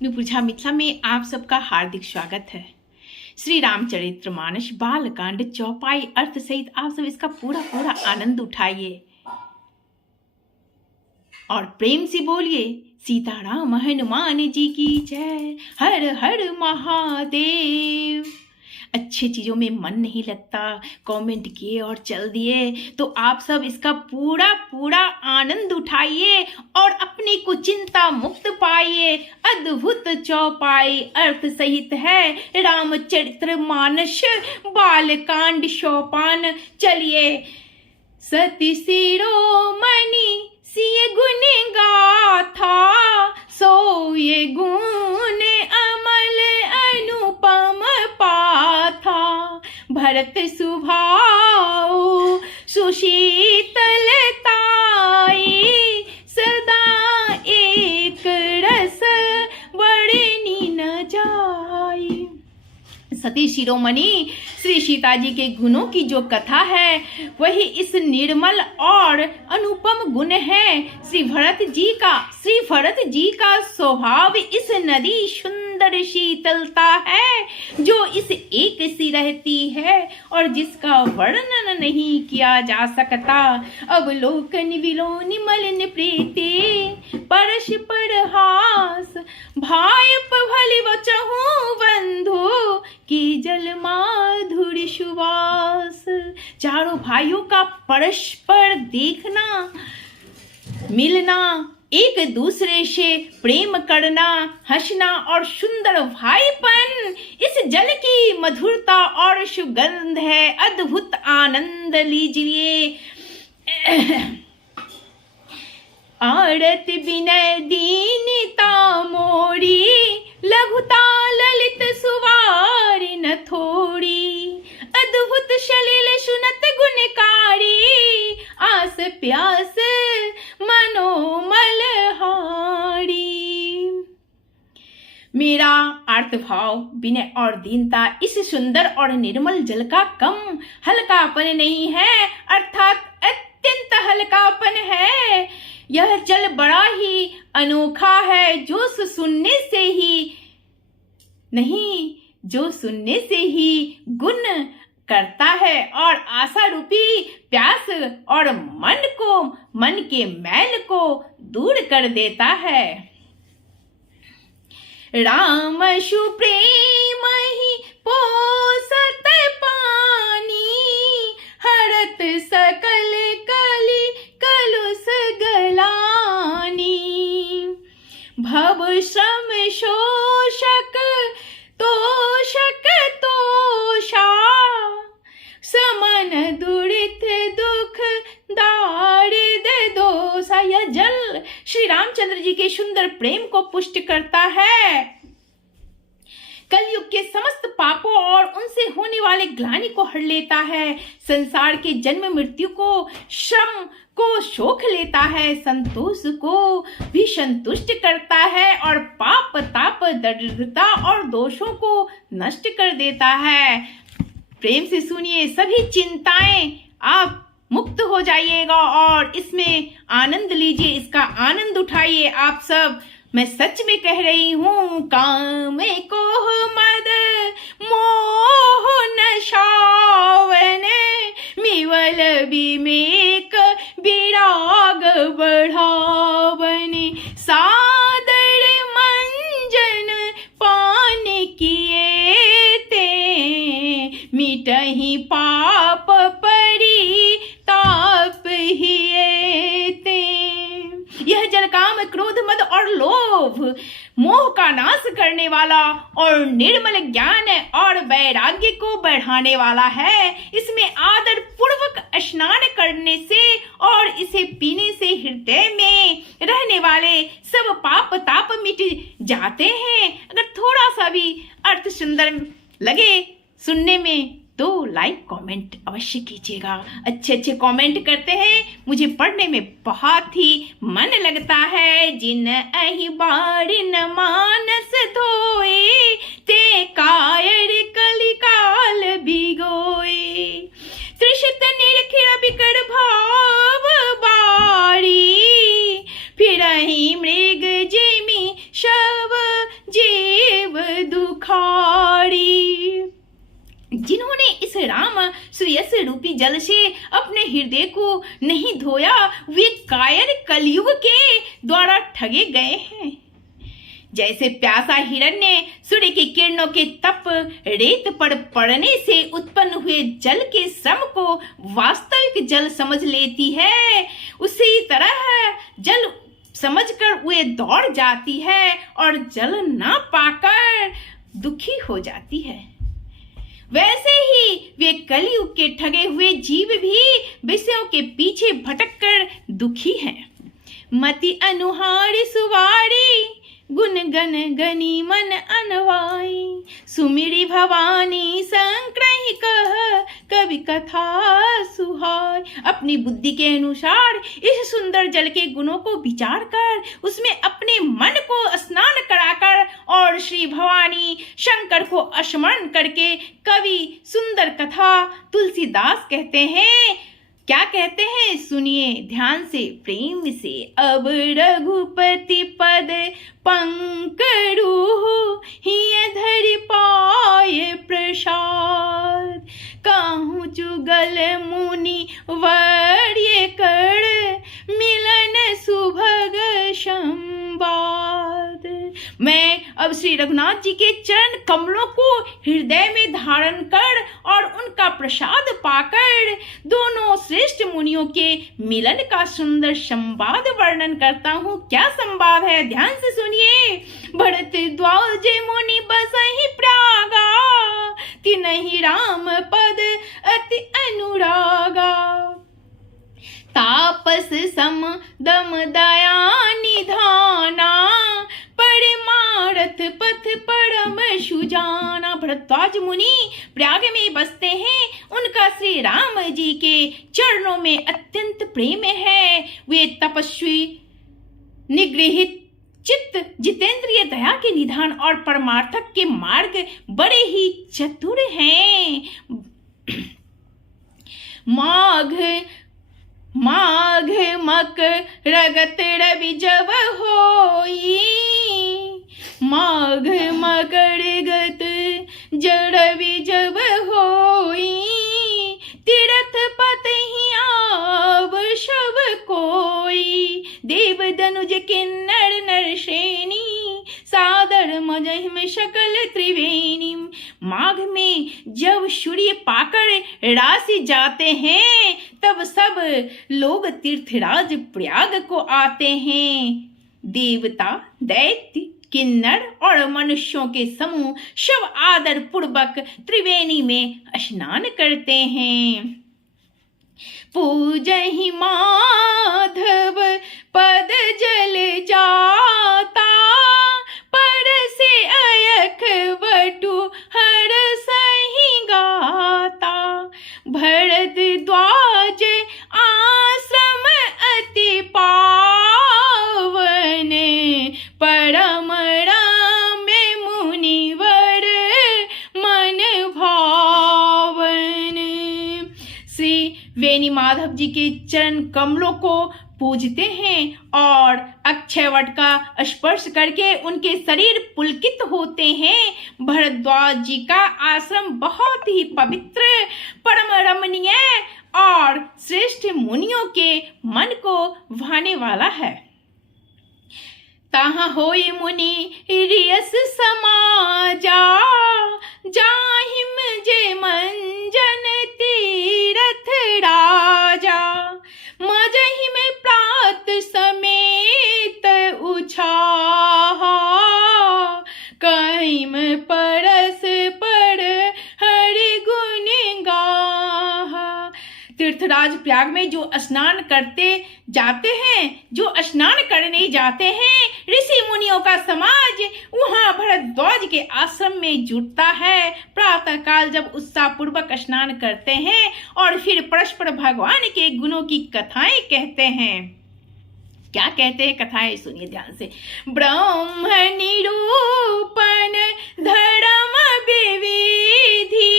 नुपुर मिथिला में आप सबका हार्दिक स्वागत है। श्री रामचरितमानस बालकांड चौपाई अर्थ सहित आप सब इसका पूरा आनंद उठाइए और प्रेम से बोलिए सीताराम हनुमान जी की जय। हर हर महादेव। अच्छी चीज़ों में मन नहीं लगता, कमेंट किए और चल दिए, तो आप सब इसका पूरा आनंद उठाइए और अपने को चिंता मुक्त पाइए। अद्भुत चौपाई अर्थ सहित है रामचरितमानस बालकांड सोपान। चलिए। सती शिरोमणि सिय गुण गाथा, सोये गुण अमल अनुपम पाथा। भरत सुभाऊ सुशीतलताई, सदा एक रस वर्णि न जाई। सती शिरोमणि श्री सीता जी के गुणों की जो कथा है वही इस निर्मल और अनुपम गुण है। श्री भरत जी का स्वभाव इस नदी सुंदर शीतलता है जो इस एक सी रहती है और जिसका वर्णन नहीं किया जा सकता। अवलोकन विलोन मलिन प्रीति, परश परहास, भायप भलि बचहु बंधु, की जल माधुर सुवास। चारों भाइयों का परस्पर देखना, मिलना, एक दूसरे से प्रेम करना, हंसना और सुंदर भाईपन इस जल की मधुरता और सुगंध है। अद्भुत आनंद लीजिए। आरत विनय दीनिता मोरी, लघुता ललित सुवारी न थोड़ी। अद्भुत सलिल सुनत गुणकारी, आस प्यास मनोमल हारी। मेरा अर्थभाव विनय और दीनता इस सुंदर और निर्मल जल का कम हल्कापन नहीं है, अर्थात अत्यंत हल्कापन है। यह जल बड़ा ही अनोखा है, जो सुनने से ही गुण करता है और आशा रूपी प्यास और मन के मैल को दूर कर देता है। राम सुप्रेम ही पोसत पानी, हरत सकल कली कलुष गलानी। भव श्रम शोषक तोषक तोषा, समन दुरित दुख दारिद दोषा। यह जल श्री रामचंद्र जी के सुंदर प्रेम को पुष्ट करता है, कलयुग के समस्त पापों और उनसे होने वाले ग्लानि को हर लेता है, संसार के जन्म मृत्यु को, श्रम को सोख लेता है, संतोष को भी संतुष्ट करता है और पाप ताप दरिद्रता और दोषों को नष्ट कर देता है। प्रेम से सुनिए, सभी चिंताएं आप मुक्त हो जाइएगा और इसमें आनंद लीजिए, इसका आनंद उठाइए आप सब। मैं सच में कह रही हूँ, काम को मद मोह नशावन, मिवल विमेक विराग बढ़ावन। सादर मंजन पान किए ते, मिटहि पाप परिताप हिए ते। यह जल काम क्रोध मद और लोभ मोह का नाश करने वाला और निर्मल ज्ञान और वैराग्य को बढ़ाने वाला है। इसमें आदर पूर्वक स्नान करने से और इसे पीने से हृदय में रहने वाले सब पाप ताप मिट जाते हैं। अगर थोड़ा सा भी अर्थ सुंदर लगे सुनने में तो लाइक कमेंट अवश्य कीजिएगा। अच्छे कमेंट करते हैं, मुझे पढ़ने में बहुत ही मन लगता है। जिन अहि बार न मानस धोए, ते कायर कलिकाल भिगोए। त्रिषित निरखिर बिकट भाव बारी, फिरहि मृग जिमि शव रूपी जल से अपने हृदय को नहीं धोया, वे कायर कलयुग के द्वारा ठगे गए हैं। जैसे प्यासा हिरण्य सूर्य की किरणों के तप रेत पर पड़ने से उत्पन्न हुए जल के श्रम को वास्तविक जल समझ लेती है, उसी तरह जल समझकर वे दौड़ जाती है और जल ना पाकर दुखी हो जाती है। वैसे ही वे कलयुग के ठगे हुए जीव भी विषयों के पीछे भटककर दुखी हैं। मति अनुहारी सुवारी गुण गण गनी मन अनवाई, सुमिरी भवानी संक्रही कह कवि कथा सुहाय। अपनी बुद्धि के अनुसार इस सुंदर जल के गुणों को विचार कर उसमें अपने मन को स्नान कराकर और श्री भवानी शंकर को स्मरण करके कवि सुंदर कथा तुलसीदास कहते हैं। क्या कहते हैं, सुनिए ध्यान से, प्रेम से। अब रघुपति पद पंकरु हिय धरि पाए प्रसाद, काहू जुगल मुनि वर्य कर मिलन सुभग संवाद। मैं अब श्री रघुनाथ जी के चरण कमलों को हृदय में धारण कर और उनका प्रसाद पाकर दोनों श्रेष्ठ मुनियों के मिलन का सुंदर संवाद वर्णन करता हूँ। क्या संवाद है, ध्यान से सुनिए। भरत द्वाज मुनि बसहि प्रागा, तिनहि राम पद अति अनुरागा। तापस सम दम दया निधाना, परमारथ पथ परम सुजाना। भरद्वाज मुनि प्रयाग में बसते हैं, उनका श्री राम जी के चरणों में अत्यंत प्रेम है। वे तपस्वी, निगृहित चित्त, जितेंद्रिय, दया के निधान और परमार्थक के मार्ग बड़े ही चतुर हैं। माघ मक रगत रवि जब होई, माघ मकर गत जरवि जब होई। तीरथ पत ही आव सब कोई, देव दनुज किन्नर नर श्रेणी, सादर मजहिम सकल त्रिवेणी। माघ में जब सूर्य पाकर राशि जाते हैं तब सब लोग तीर्थराज प्रयाग को आते हैं। देवता, दैत्य, किन्नर और मनुष्यों के समूह सब आदर पूर्वक त्रिवेणी में स्नान करते हैं। पूजहि माधव पद जल जाता, परसे अयख वटु हर सही गाता। भरद्वाज आश्रम अति पावन, परम रामे मुनिवर मन भावन। श्री वेणी माधव जी के चरण कमलों को पूजते हैं और अक्षय वट का स्पर्श करके उनके शरीर पुलकित होते हैं। भरद्वाज जी का आश्रम बहुत ही पवित्र, परम रमणीय और श्रेष्ठ मुनियों के मन को भाने वाला है। ताहा होई मुनि रियस समाजा, जाहिम जे मंजन तीरथ राजा। मजहि में प्रात समेत उछाहा, कहिम परस पर हरि गुण गाहा। तीर्थराज प्रयाग में जो स्नान करते जाते हैं, जो स्नान करने जाते हैं, ऋषि मुनियों का समाज वहां भरद्वाज के आश्रम में जुटता है। प्रातः काल जब उत्साह पूर्वक स्नान करते हैं और फिर परस्पर भगवान के गुणों की कथाएं कहते हैं। क्या कहते हैं कथाएं, सुनिए ध्यान से। ब्रह्म निरूपण धर्म विविधि,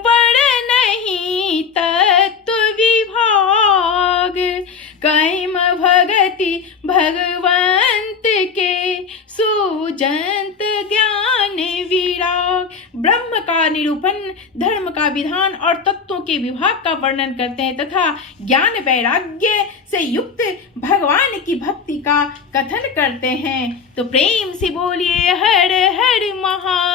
बड़ नहीं तत्व विभाग। कहिम भगति भगवंत के, सुजंत ज्ञान विराग। ब्रह्म का का निरूपण, धर्म का विधान और तत्वों के विभाग का वर्णन करते हैं तथा ज्ञान वैराग्य से युक्त भगवान की भक्ति का कथन करते हैं। तो प्रेम से बोलिए हर हर महादेव।